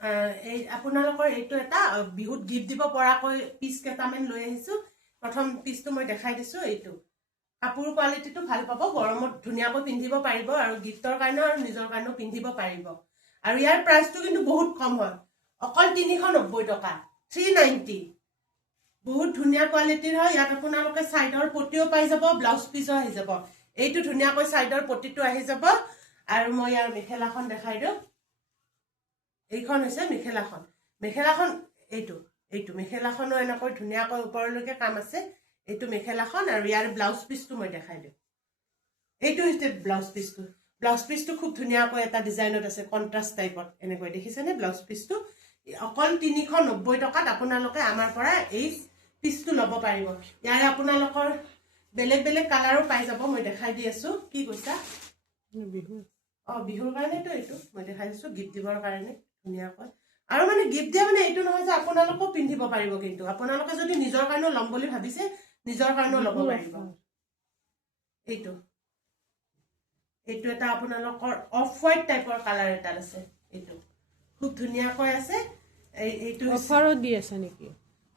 এই আপোনালোকৰ এইটো এটা বিহুত গিফ্ট দিব পৰাকৈ পিচ কেইটামান লৈ আহিছোঁ। প্ৰথম পিচটো মই দেখাই দিছোঁ। এইটো কাপোৰ কোৱালিটিটো ভাল পাব, গৰমত ধুনীয়াকৈ পিন্ধিব পাৰিব আৰু গিফ্টৰ কাৰণেও আৰু নিজৰ কাৰণেও পিন্ধিব পাৰিব। আৰু ইয়াৰ প্ৰাইচটো কিন্তু বহুত কম হয়, অকল 390 টকা, 390। বহুত ধুনীয়া কোৱালিটিৰ হয়। ইয়াত আপোনালোকে চাইডৰ পটিও পাই যাব, ব্লাউজ পিচো আহি যাব। এইটো ধুনীয়াকৈ চাইডৰ পটিটো আহি যাব। আৰু মই ইয়াৰ মেখেলাখন দেখাই দিওঁ। এইখন হৈছে মেখেলাখন। মেখেলাখন এইটো মেখেলাখনো এনেকৈ ধুনীয়াকৈ ওপৰলৈকে কাম আছে। এইটো মেখেলাখন আৰু ইয়াৰ ব্লাউজ পিচটো মই দেখাই দিওঁ। এইটো হৈছে ব্লাউজ পিচটো। ব্লাউজ পিচটো খুব ধুনীয়াকৈ এটা ডিজাইনত আছে, কণ্ট্ৰাষ্ট টাইপত এনেকৈ দেখিছেনে? ব্লাউজ পিচটো অকল 390 টকাত আপোনালোকে আমাৰ পৰা এই পিচটো ল'ব পাৰিব। ইয়াৰে আপোনালোকৰ বেলেগ বেলেগ কালাৰো পাই যাব। মই দেখাই দি আছোঁ। কি কৈছা? বিহু বিহুৰ কাৰণেতো এইটো মই দেখাই দিছোঁ, গিফ্ট দিবৰ কাৰণে ধুনীয়াকৈ। আৰু মানে গিফ্ট দিয়া মানে এইটো নহয় যে আপোনালোকেও পিন্ধিব পাৰিব, কিন্তু আপোনালোকে যদি নিজৰ কাৰণেও ল'ম বুলি ভাবিছে নিজৰ কাৰণেও ল'ব পাৰিব। এইটো এটা আপোনালোকৰ অফ হোৱাইট টাইপৰ কালাৰ এটা আছে। এইটো খুব ধুনীয়াকৈ আছে। এইটো অফাৰত দি আছে নেকি?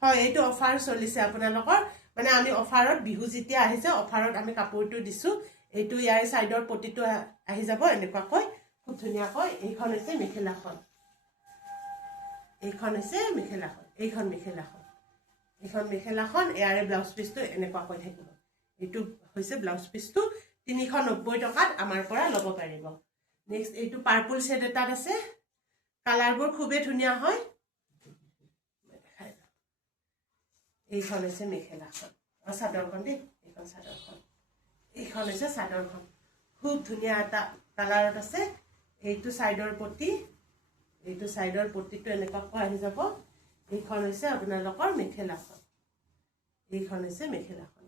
হয়, এইটো অফাৰ চলিছে আপোনালোকৰ। মানে আমি অফাৰত, বিহু যেতিয়া আহিছে অফাৰত আমি কাপোৰটো দিছোঁ। এইটো ইয়াৰ চাইডৰ পটিটো আহি যাব এনেকুৱাকৈ খুব ধুনীয়াকৈ। এইখন হৈছে মেখেলাখন। এইখন মেখেলাখন। ইয়াৰে ব্লাউজ পিচটো এনেকুৱাকৈ থাকিব। এইটো হৈছে ব্লাউজ পিচটো। 390 টকাত আমাৰ পৰা ল'ব পাৰিব। নেক্সট এইটো পাৰ্পল শ্বেড এটাত আছে। কালাৰবোৰ খুবেই ধুনীয়া হয়। এইখন হৈছে মেখেলাখন, চাদৰখন দেই। এইখন চাদৰখন, এইখন হৈছে চাদৰখন। খুব ধুনীয়া এটা কালাৰত আছে। এইটো চাইডৰ পটি, এইটো চাইডৰ পটিটো এনেকুৱাকৈ আহি যাব। এইখন হৈছে আপোনালোকৰ মেখেলাখন। এইখন হৈছে মেখেলাখন।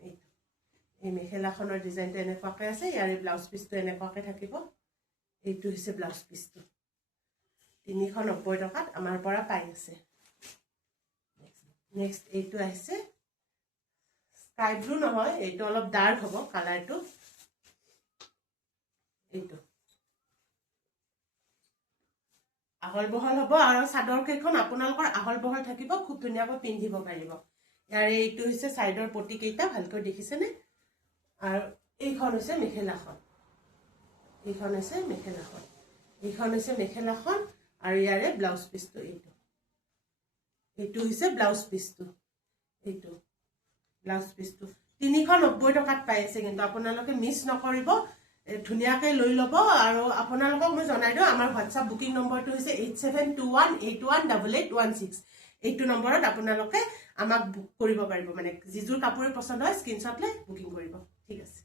এই মেখেলাখনৰ ডিজাইনটো এনেকুৱাকৈ আছে। ইয়াৰে ব্লাউজ পিচটো এনেকুৱাকৈ থাকিব। এইটো হৈছে ব্লাউজ পিচটো। 390 টকাত আমাৰ পৰা পাই আছে। নেক্সট এইটো আহিছে স্কাই ব্লু, নহয় এইটো অলপ ডাৰ্ক হ'ব কালাৰটো। এইটো আহল বহল হ'ব আৰু চাদৰ কেইখন আপোনালোকৰ আহল বহল থাকিব, খুব ধুনীয়াকৈ পিন্ধিব পাৰিব। ইয়াৰে এইটো হৈছে চাইডৰ পটি কেইটা, ভালকৈ দেখিছেনে? আৰু এইখন হৈছে মেখেলাখন। এইখন হৈছে মেখেলাখন আৰু ইয়াৰে ব্লাউজ পিচটো। এইটো হৈছে ব্লাউজ পিচটো। এইটো ব্লাউজ পিচটো 390 টকাত পাই আছে, কিন্তু আপোনালোকে মিছ নকৰিব, ধুনীয়াকৈ লৈ ল'ব। আৰু আপোনালোকক মই জনাই দিওঁ, আমাৰ হোৱাটছআপ বুকিং নম্বৰটো হৈছে 8721818816। এইটো নম্বৰত আপোনালোকে আমাক বুক কৰিব পাৰিব। মানে যিযোৰ কাপোৰে পচন্দ হয় স্ক্ৰীনশ্বট লৈ বুকিং কৰিব। ঠিক আছে।